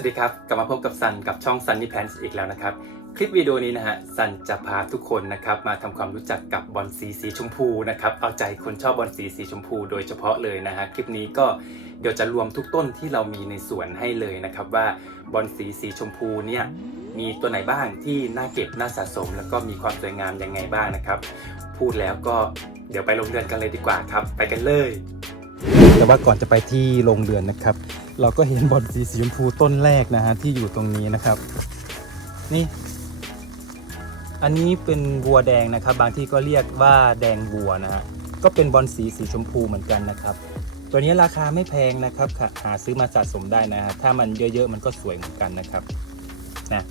วัสดีครับ กลับมาพบกับซันกับช่อง Sunny Plants อีกแล้วนะครับ คลิปวิดีโอนี้นะฮะซันจะพาทุกคนนะครับมาทำความรู้จักกับบอลสีสีชมพูนะครับเอาใจคนชอบบอลสีสีชมพูโดยเฉพาะเลยนะฮะคลิปนี้ก็เดี๋ยวจะรวมทุกต้นที่เรามีในสวนให้เลยนะครับว่าบอลสีสีชมพูเนี่ยมีตัวไหนบ้างที่น่าเก็บน่าสะสม แล้วก็มีความสวยงามยังไงบ้างนะครับ พูดแล้วก็เดี๋ยวไปลงเรือนกันเลยดีกว่าครับ ไปกันเลย แต่ว่าก่อนจะไปที่โรงเรือนนะครับ เราก็เห็นบอลสีสีชมพูต้นแรกนะฮะที่อยู่ตรงนี้นะครับ นี่ อันนี้เป็นวัวแดงนะครับ บางที่ก็เรียกว่าแดงวัวนะฮะก็เป็นบอลสีสีชมพูเหมือนกันนะครับ ตัวนี้ราคาไม่แพงนะครับหาซื้อมาสะสมได้นะฮะถ้ามันเยอะๆมันก็สวยเหมือนกันนะครับนะ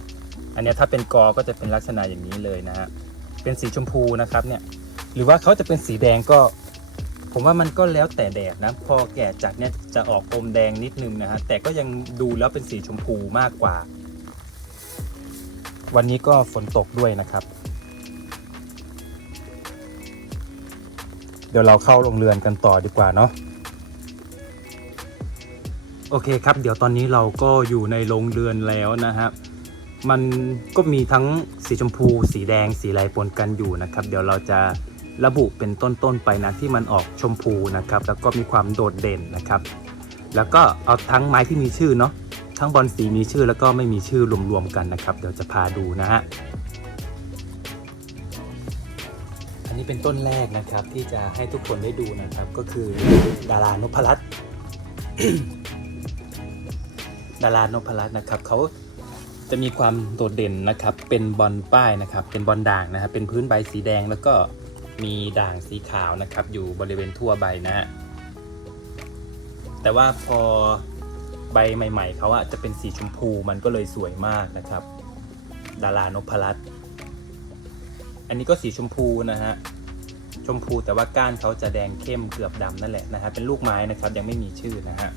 อันนี้ถ้าเป็นกอก็จะเป็นลักษณะอย่างนี้เลยนะฮะเป็นสีชมพูนะครับเนี่ยหรือว่าเขาจะเป็นสีแดงก็ ผมว่ามันก็แล้วแต่แดดนะ พอแก่จัดเนี่ยจะออกอมแดงนิดนึงนะฮะ แต่ก็ยังดูแล้วเป็นสีชมพูมากกว่า วันนี้ก็ฝนตกด้วยนะครับ เดี๋ยวเราเข้าโรงเรือนกันต่อดีกว่าเนาะ โอเคครับ เดี๋ยวตอนนี้เราก็อยู่ในโรงเรือนแล้วนะฮะมันก็มีทั้งสีชมพู สีแดง สีลายปนกันอยู่นะครับ เดี๋ยวเราจะ ระบุเป็นต้นๆไปนะที่มันออกชมพูนะครับแล้วก็มีความโดดเด่นนะครับ แล้วก็เอาทั้งไม้ที่มีชื่อเนาะทั้งบอลสีมีชื่อแล้วก็ไม่มีชื่อรวมๆกันนะครับ เดี๋ยวจะพาดูนะฮะอันนี้เป็นต้นแรกนะครับที่จะให้ทุกคนได้ดูนะครับก็คือดารานพรัตน์ดารานพรัตน์นะครับเขาจะมีความโดดเด่นนะครับ เป็นบอลป้ายนะครับ เป็นบอลด่างนะครับ เป็นพื้นใบสีแดงแล้วก็ มีด่างสีขาวนะครับ อยู่บริเวณทั่วใบนะฮะแต่ว่าพอใบใหม่ ๆเขาอะจะเป็นสีชมพูมันก็เลยสวยมากนะครับ ดารานพรัตน์อันนี้ก็สีชมพูนะฮะชมพูแต่ว่าก้านเขาจะแดงเข้มเกือบดำนั่นแหละนะฮะเป็นลูกไม้นะครับยังไม่มีชื่อนะฮะ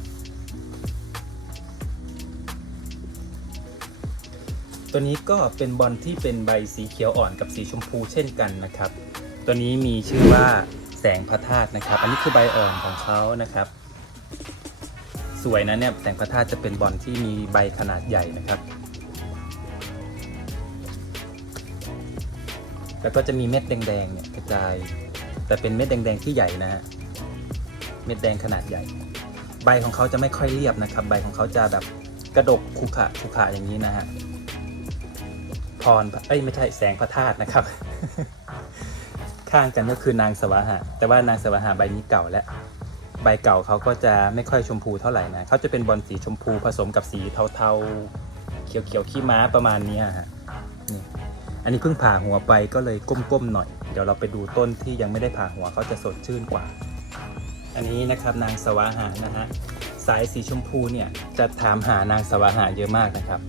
ตัวนี้ก็เป็นบอลที่เป็นใบสีเขียวอ่อนกับสีชมพูเช่นกันนะครับ ตัวนี้มีชื่อว่าแสงพระธาตุนะครับ อันนี้คือใบอ่อนของเขานะครับ สวยนะเนี่ยแสงพระธาตุจะเป็นบอลที่มีใบขนาดใหญ่นะครับ แล้วก็จะมีเม็ดแดงๆเนี่ยกระจาย แต่เป็นเม็ดแดงๆที่ใหญ่นะฮะ เม็ดแดงขนาดใหญ่ ใบของเขาจะไม่ค่อยเรียบนะครับ ใบของเขาจะแบบกระดกคุขะคุขะอย่างนี้นะฮะพรเอ้ยไม่ใช่แสงพระธาตุนะครับ ข้างกันก็คือนางสวาหะ แต่ว่านางสวาหะใบนี้เก่าแล้ว ใบเก่าเขาก็จะไม่ค่อยชมพูเท่าไหร่นะเขาจะเป็นบอลสีชมพูผสมกับสีเทาๆ เขียวๆขี้ม้าประมาณนี้ฮะนี่อันนี้เพิ่งผ่าหัวไปก็เลยก้มๆหน่อย เดี๋ยวเราไปดูต้นที่ยังไม่ได้ผ่าหัวเขาจะสดชื่นกว่า อันนี้นะครับนางสวาหานะฮะสายสีชมพูเนี่ยจะถามหานางสวาหาเยอะมากนะครับ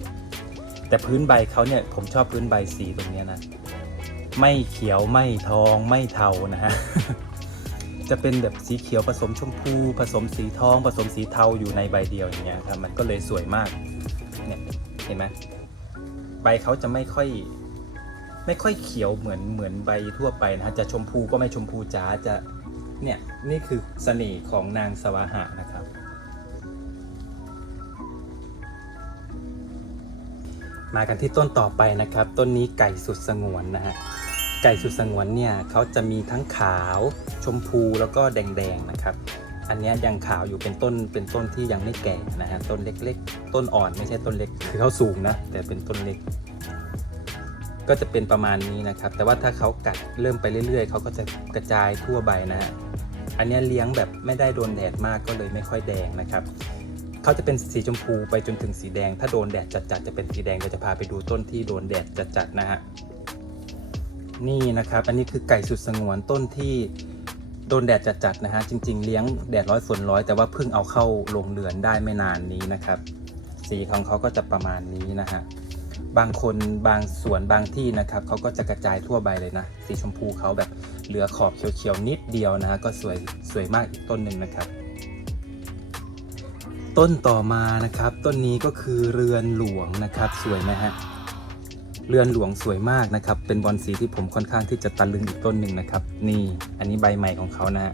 แต่พื้นใบเขาเนี่ยผมชอบพื้นใบสีตรงนี้นะ ไม่เขียวไม่ทองไม่เทานะฮะ จะเป็นแบบสีเขียวผสมชมพู ผสมสีทอง ผสมสีเทาอยู่ในใบเดียวอย่างเงี้ยครับมันก็เลยสวยมากเนี่ยเห็นไหมใบเขาจะไม่ค่อย ไม่ค่อยเขียวเหมือนเหมือนใบทั่วไปนะฮะจะชมพูก็ไม่ชมพูจ๋าจะเนี่ยนี่คือเสน่ห์ของนางสวาหะนะครับมากันที่ต้นต่อไปนะครับ ต้นนี้ไก่สุดสงวนนะฮะ ไก่สุดสงวนเนี่ยเขาจะมีทั้งขาวชมพูแล้วก็แดงๆนะครับ อันนี้ยังขาวอยู่เป็นต้นเป็นต้นที่ยังไม่แก่นะฮะต้นเล็กๆ ต้นอ่อนไม่ใช่ต้นเล็กคือเขาสูงนะแต่เป็นต้นเล็ก ก็จะเป็นประมาณนี้นะครับ แต่ว่าถ้าเขากัดเริ่มไปเรื่อยๆเขาก็จะกระจายทั่วใบนะฮะอันนี้เลี้ยงแบบไม่ได้โดนแดดมากก็เลยไม่ค่อยแดงนะครับเขาจะเป็นสีชมพูไปจนถึงสีแดง ถ้าโดนแดดจัดๆจะเป็นสีแดงเราจะพาไปดูต้นที่โดนแดดจัดๆนะฮะ นี่นะครับ อันนี้คือไก่สุดสงวนต้นที่โดนแดดจัดๆนะฮะจริง ๆ เลี้ยงแดดร้อยฝนร้อย แต่ว่าเพิ่งเอาเข้าโรงเรือนได้ไม่นานนี้นะครับ สีของเขาก็จะประมาณนี้นะฮะบางคนบางสวนบางที่นะครับเขาก็จะกระจายทั่วใบเลยนะ สีชมพูเขาแบบเหลือขอบเขียวๆนิดเดียวนะฮะก็สวยสวยมากอีกต้นหนึ่งนะครับ ต้นต่อมานะครับ ต้นนี้ก็คือเรือนหลวงนะครับ สวยไหมฮะ เรือนหลวงสวยมากนะครับ เป็นบอลสีที่ผมค่อนข้างที่จะตะลึงอีกต้นหนึ่งนะครับ นี่อันนี้ใบใหม่ของเขานะ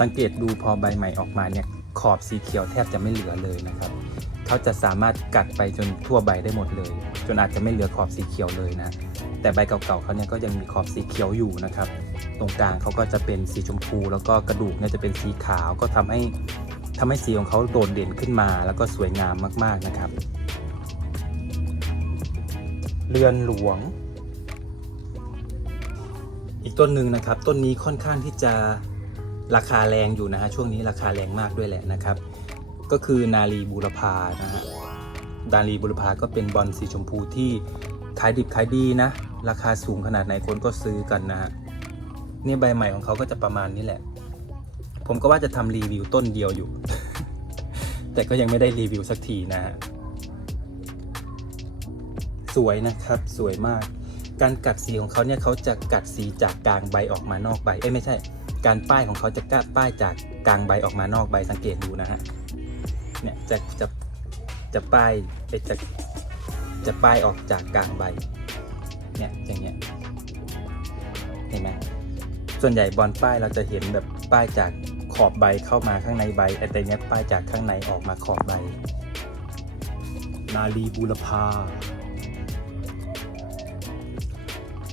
สังเกตดูพอใบใหม่ออกมาเนี่ยขอบสีเขียวแทบจะไม่เหลือเลยนะครับ เขาจะสามารถกัดไปจนทั่วใบได้หมดเลย จนอาจจะไม่เหลือขอบสีเขียวเลยนะ แต่ใบเก่าๆเขาเนี่ยก็ยังมีขอบสีเขียวอยู่นะครับ ตรงกลางเขาก็จะเป็นสีชมพู แล้วก็กระดูกเนี่ยจะเป็นสีขาวก็ทำให้ทำให้สีของเขาโดดเด่นขึ้นมา แล้วก็สวยงามมากๆนะครับ เรือนหลวง อีกต้นหนึ่งนะครับ ต้นนี้ค่อนข้างที่จะราคาแรงอยู่นะฮะช่วงนี้ราคาแรงมากด้วยแหละนะครับ ก็คือนาลีบูรพานะฮะนาลีบูรพาก็เป็นบอลสีชมพูที่ขายดิบขายดีนะ ราคาสูงขนาดไหนคนก็ซื้อกันนะฮะเนี่ยใบใหม่ของเขาก็จะประมาณนี้แหละ ผมก็ว่าจะทำรีวิวต้นเดียวอยู่ แต่ก็ยังไม่ได้รีวิวสักทีนะฮะ สวยนะครับสวยมาก การกัดสีของเขาเนี่ยเขาจะกัดสีจากกลางใบออกมานอกใบเอ้ยไม่ใช่ การป้ายของเขาจะกัดป้ายจากกลางใบออกมานอกใบสังเกตดูนะฮะเนี่ยจะจะจะป้ายเอจะจะป้ายออกจากกลางใบเนี่ยอย่างเงี้ยเห็นไหมส่วนใหญ่บอลป้ายเราจะเห็นแบบป้ายจากขอบใบเข้ามาข้างในใบแต่เนี้ยป้ายจากข้างในออกมาขอบใบนาลีบูรพา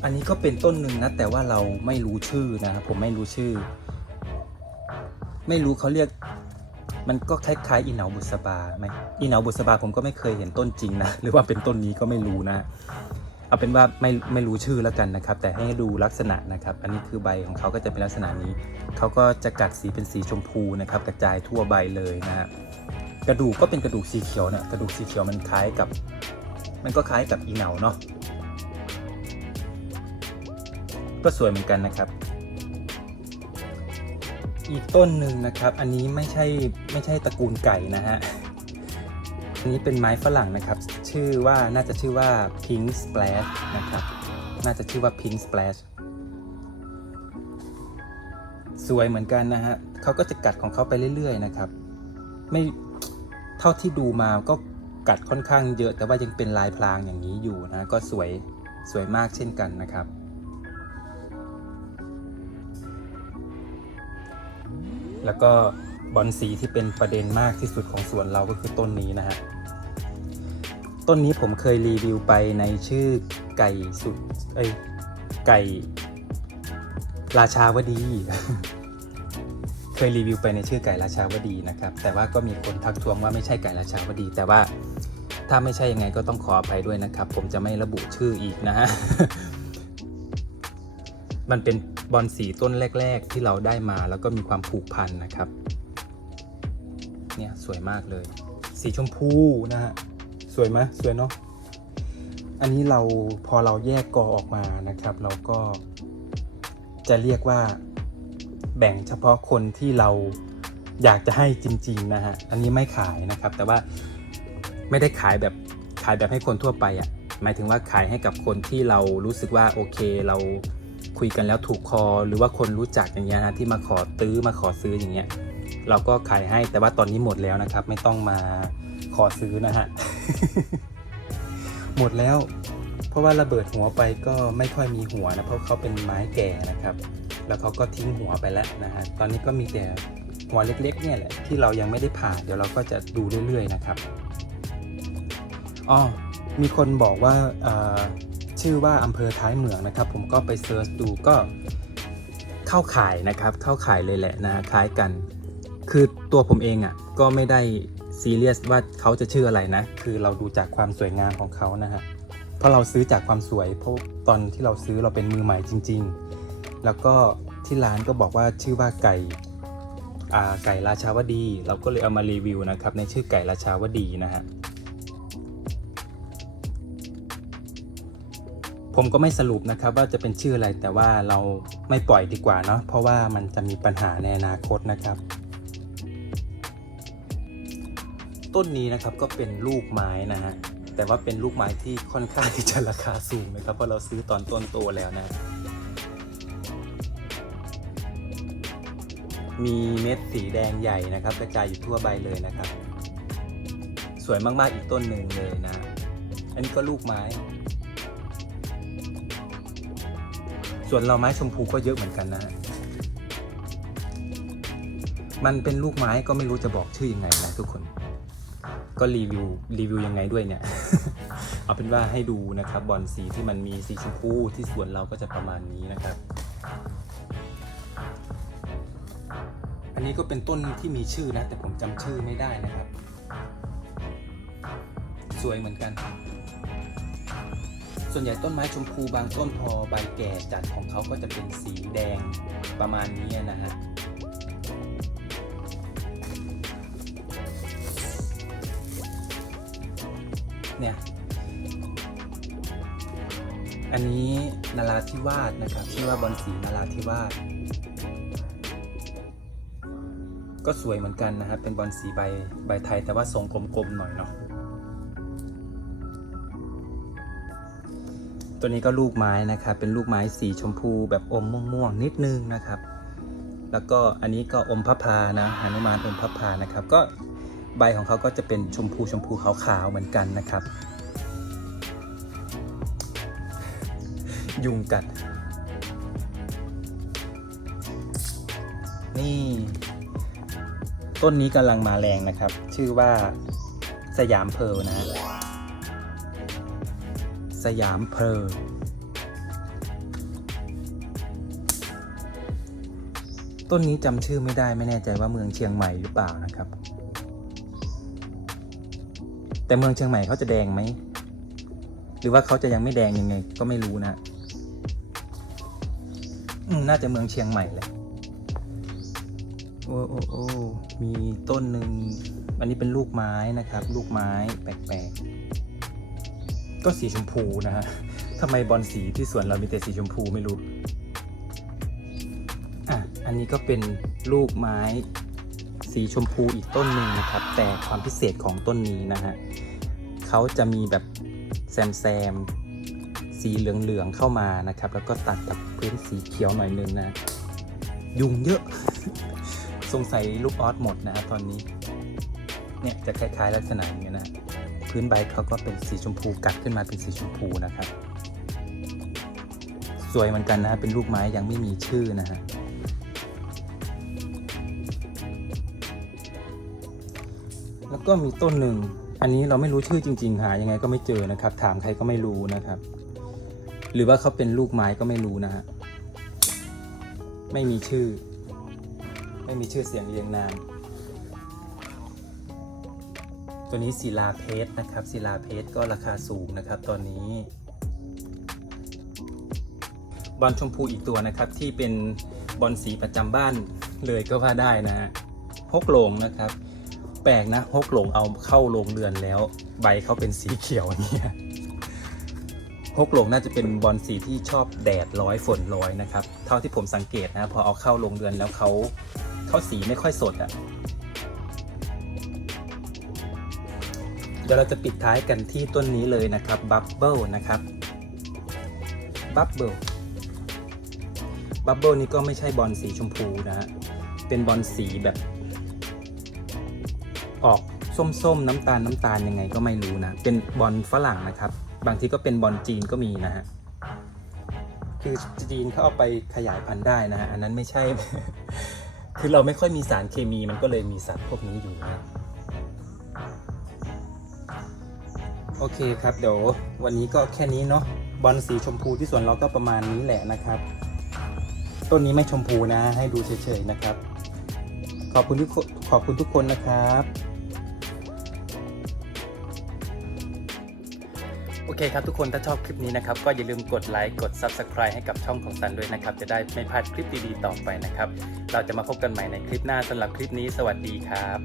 อันนี้ก็เป็นต้นหนึ่งนะ แต่ว่าเราไม่รู้ชื่อนะครับผมไม่รู้ชื่อ ไม่รู้เขาเรียก มันก็คล้ายๆอีเหนาบุษบาไหมอีเหนาบุษบาผมก็ไม่เคยเห็นต้นจริงนะ หรือว่าเป็นต้นนี้ก็ไม่รู้นะ เอาเป็นว่าไม่ไม่รู้ชื่อแล้วกันนะครับ แต่ให้ดูลักษณะนะครับ อันนี้คือใบของเขาก็จะเป็นลักษณะนี้ เขาก็จะกัดสีเป็นสีชมพูนะครับ กระจายทั่วใบเลยนะฮะกระดูกก็เป็นกระดูกสีเขียวเนี่ยกระดูกสีเขียวมันคล้ายกับ มันก็คล้ายกับอีเหนาเนาะ ก็สวยเหมือนกันนะครับ อีกต้นหนึ่งนะครับ อันนี้ไม่ใช่ไม่ใช่ตระกูลไก่นะฮะอันนี้เป็นไม้ฝรั่งนะครับ ชื่อว่าน่าจะชื่อว่า Pink Splash นะครับ น่าจะชื่อว่า Pink Splash สวยเหมือนกันนะฮะเขาก็จะกัดของเขาไปเรื่อยๆนะครับ ไม่เท่าที่ดูมาก็กัดค่อนข้างเยอะ แต่ว่ายังเป็นลายพรางอย่างนี้อยู่นะ ก็สวยสวยมากเช่นกันนะครับ แล้วก็บอลสีที่เป็นประเด็นมากที่สุดของสวนเราก็คือต้นนี้นะฮะ ต้นนี้ผมเคยรีวิวไปในชื่อไก่สุดเอ้ยไก่ ราชาวดี เคยรีวิวไปในชื่อไก่ราชาวดีนะครับ แต่ว่าก็มีคนทักท้วงว่าไม่ใช่ไก่ราชาวดี แต่ว่าถ้าไม่ใช่ยังไงก็ต้องขออภัยด้วยนะครับ ผมจะไม่ระบุชื่ออีกนะฮะ มันเป็น บอลสีต้นแรก ๆ ที่เราได้มาแล้วก็มีความผูกพันนะครับ เนี่ยสวยมากเลย สีชมพูนะฮะสวยไหมสวยเนาะอันนี้เราพอเราแยกกอออกมานะครับ เราก็จะเรียกว่าแบ่งเฉพาะคนที่เราอยากจะให้จริง ๆ นะฮะ อันนี้ไม่ขายนะครับ แต่ว่าไม่ได้ขายแบบขายแบบให้คนทั่วไปอะ่ะ หมายถึงว่าขายให้กับคนที่เรารู้สึกว่าโอเคเรา คุยกันแล้วถูกคอหรือว่าคนรู้จักอย่างเงี้ยนะที่มาขอตื้อมาขอซื้ออย่างเงี้ยเราก็ขายให้แต่ว่าตอนนี้หมดแล้วนะครับ ไม่ต้องมาขอซื้อนะฮะหมดแล้ว เพราะว่าระเบิดหัวไปก็ไม่ค่อยมีหัวนะเพราะเขาเป็นไม้แก่นะครับ แล้วเขาก็ทิ้งหัวไปแล้วนะฮะตอนนี้ก็มีแต่หัวเล็กๆเนี่ยแหละที่เรายังไม่ได้ผ่าเดี๋ยวเราก็จะดูเรื่อยๆนะครับอ๋อมีคนบอกว่าอ่อ ชื่อว่าอำเภอท้ายเหมืองนะครับ ผมก็ไปเซิร์ชดูก็เข้าข่ายนะครับเข้าข่ายเลยแหละนะคล้ายกัน คือตัวผมเองอะ่ะก็ไม่ได้ซีเรียสว่าเขาจะชื่ออะไรนะ คือเราดูจากความสวยงามของเขานะฮะเพราะเราซื้อจากความสวยเพราะตอนที่เราซื้อเราเป็นมือใหม่จริง ๆ แล้วก็ที่ร้านก็บอกว่าชื่อว่าไก่ไก่ราชาวดี เราก็เลยเอามารีวิวนะครับในชื่อไก่ราชาวดีนะฮะ ผมก็ไม่สรุปนะครับว่าจะเป็นชื่ออะไรแต่ว่าเราไม่ปล่อยดีกว่าเนาะเพราะว่ามันจะมีปัญหาในอนาคตนะครับ ต้นนี้นะครับก็เป็นลูกไม้นะฮะแต่ว่าเป็นลูกไม้ที่ค่อนข้างที่จะราคาสูงนะครับเพราะเราซื้อตอนต้นโตแล้วนะ มีเม็ดสีแดงใหญ่นะครับ กระจายอยู่ทั่วใบเลยนะครับ สวยมากๆอีกต้นหนึ่งเลยนะ อันนี้ก็ลูกไม้ ส่วนเราไม้ชมพูก็เยอะเหมือนกันนะฮะมันเป็นลูกไม้ก็ไม่รู้จะบอกชื่อยังไงนะทุกคน ก็รีวิวรีวิวยังไงด้วยเนี่ย เอาเป็นว่าให้ดูนะครับบอลสีที่มันมีสีชมพูที่สวนเราก็จะประมาณนี้นะครับ อันนี้ก็เป็นต้นที่มีชื่อนะ แต่ผมจำชื่อไม่ได้นะครับ สวยเหมือนกัน ส่วนใหญ่ต้นไม้ชมพูบางต้นพอใบแก่จัดของเขาก็จะเป็นสีแดงประมาณนี้นะฮะเนี่ยอันนี้นาราธิวาสนะครับชื่อว่าบอลสีนาราธิวาสก็สวยเหมือนกันนะครับเป็นบอลสีใบใบไทยแต่ว่าทรงกลมๆหน่อยเนาะ ตัวนี้ก็ลูกไม้นะครับ เป็นลูกไม้สีชมพูแบบอมม่วงๆนิดนึงนะครับ แล้วก็อันนี้ก็อมพระพานะหนุมานอมพระพานะครับ ก็ใบของเขาก็จะเป็นชมพูชมพูขาวๆเหมือนกันนะครับ ยุงกัด นี่ ต้นนี้กำลังมาแรงนะครับ ชื่อว่าสยามเพลนะ สยามเพลต้นนี้จำชื่อไม่ได้ไม่แน่ใจว่าเมืองเชียงใหม่หรือเปล่านะครับ แต่เมืองเชียงใหม่เขาจะแดงไหม หรือว่าเขาจะยังไม่แดงยังไง ก็ไม่รู้นะน่าจะเมืองเชียงใหม่แหละโอ้โอ้โอ้มีต้นหนึ่งอันนี้เป็นลูกไม้นะครับ ลูกไม้แปลกๆ ก็สีชมพูนะฮะทำไมบอลสีที่สวนเรามีแต่สีชมพูไม่รู้ อะ อันนี้ก็เป็นลูกไม้สีชมพูอีกต้นหนึ่งนะครับ แต่ความพิเศษของต้นนี้นะฮะเขาจะมีแบบแซมแซมสีเหลืองๆเข้ามานะครับ แล้วก็ตัดกับพื้นสีเขียวหน่อยนึงนะ ยุงเยอะ สงสัยลูกออสหมดนะตอนนี้ เนี่ยจะคล้ายๆลักษณะอย่างนี้ยนะ พื้นใบเขาก็เป็นสีชมพูกัดขึ้นมาเป็นสีชมพูนะครับ สวยเหมือนกันนะเป็นลูกไม้ยังไม่มีชื่อนะฮะแล้วก็มีต้นหนึ่ง อันนี้เราไม่รู้ชื่อจริง ๆ หายังไงก็ไม่เจอนะครับ ถามใครก็ไม่รู้นะครับ หรือว่าเขาเป็นลูกไม้ก็ไม่รู้นะฮะไม่มีชื่อ ไม่มีชื่อเสียงเรียงนาม ตัวนี้ศิลาเพชรนะครับศิลาเพชรก็ราคาสูงนะครับตอนนี้ บอลชมพูอีกตัวนะครับที่เป็นบอลสีประจำบ้านเลยก็ว่าได้นะฮะฮกหลงนะครับ แปลกนะฮกหลงเอาเข้าโรงเรือนแล้ว ใบเขาเป็นสีเขียวเนี่ยฮกหลงน่าจะเป็นบอลสีที่ชอบแดดร้อยฝนร้อยนะครับ เท่าที่ผมสังเกตนะพอเอาเข้าโรงเรือนแล้วเขาเขาสีไม่ค่อยสดอะ่ะ ดี๋ยวเราจะปิดท้ายกันที่ต้นนี้เลยนะครับบับเบิลนะครับบับเบิลบับเบิลนี่ก็ไม่ใช่บอลสีชมพูนะฮะเป็นบอลสีแบบ ออกส้มๆน้ำตาลน้ำตาลยังไงก็ไม่รู้นะ เป็นบอลฝรั่งนะครับ บางทีก็เป็นบอลจีนก็มีนะฮะคือจีนเขาเอาไปขยายพันธุ์ได้นะฮะอันนั้นไม่ใช่ คือเราไม่ค่อยมีสารเคมีมันก็เลยมีสัตว์พวกนี้อยู่นะ โอเคครับเดี๋ยววันนี้ก็แค่นี้เนาะบอลสีชมพูที่สวนเราก็ประมาณนี้แหละนะครับ ต้นนี้ไม่ชมพูนะ ให้ดูเฉยๆนะครับ ขอบคุณทุกขอบคุณทุกคนนะครับโอเคครับทุกคนถ้าชอบคลิปนี้นะครับ ก็อย่าลืมกดไลค์กด Subscribe ให้กับช่องของซันด้วยนะครับ จะได้ไม่พลาดคลิปดีๆต่อไปนะครับ เราจะมาพบกันใหม่ในคลิปหน้าสำหรับคลิปนี้ สวัสดีครับ